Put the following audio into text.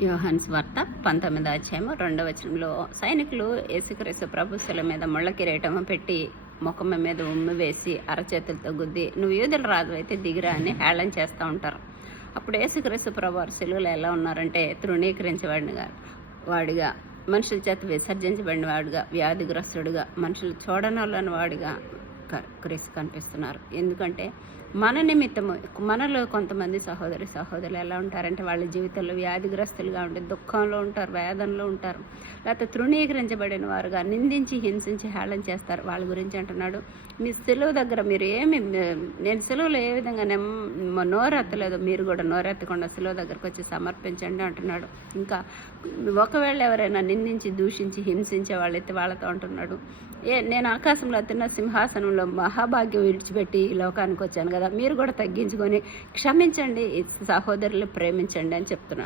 యోహాను సువార్త 19వ అధ్యాయము 2వ వచనంలో సైనికులు యేసుక్రీస్తు ప్రభు శిలువ మీద ముళ్ళ కిరీటము పెట్టి ముఖం మీద ఉమ్మి వేసి అరచేతులతో గుద్ది నువ్వు యూదుల రాజు అయితే దిగిరా అని హేళన చేస్తూ ఉంటారు. అప్పుడు యేసుక్రీస్తు ప్రభు వారు శిలువలో ఎలా ఉన్నారంటే వాడిగా మనుషుల చేత విసర్జించబడిన వాడుగా, వ్యాధిగ్రస్తుడుగా, మనుషులు చూడనొల్లని వాడిగా క్రీస్తు కనిపిస్తున్నారు. ఎందుకంటే మన నిమిత్తము మనలో కొంతమంది సహోదరులు ఎలా ఉంటారంటే వాళ్ళ జీవితంలో వ్యాధిగ్రస్తులుగా ఉండి దుఃఖంలో ఉంటారు, వేదనలో ఉంటారు, లేకపోతే తృణీకరించబడిన వారుగా నిందించి హింసించి హేళన చేస్తారు. వాళ్ళ గురించి అంటున్నాడు, మీ సెలవు దగ్గర మీరు నేను సెలవులో ఏ విధంగా నోరెత్తలేదు, మీరు కూడా నోరెత్తకుండా సెలవు దగ్గరకు వచ్చి సమర్పించండి అంటున్నాడు. ఇంకా ఒకవేళ ఎవరైనా నిందించి దూషించి హింసించే వాళ్ళైతే వాళ్ళతో అంటున్నాడు, నేను ఆకాశంలో తిన్న సింహాసనంలో మహాభాగ్యం విడిచిపెట్టి ఈ లోకానికి వచ్చాను కదా, మీరు కూడా తగ్గించుకొని క్షమించండి, సహోదరులు ప్రేమించండి అని చెప్తున్నాడు.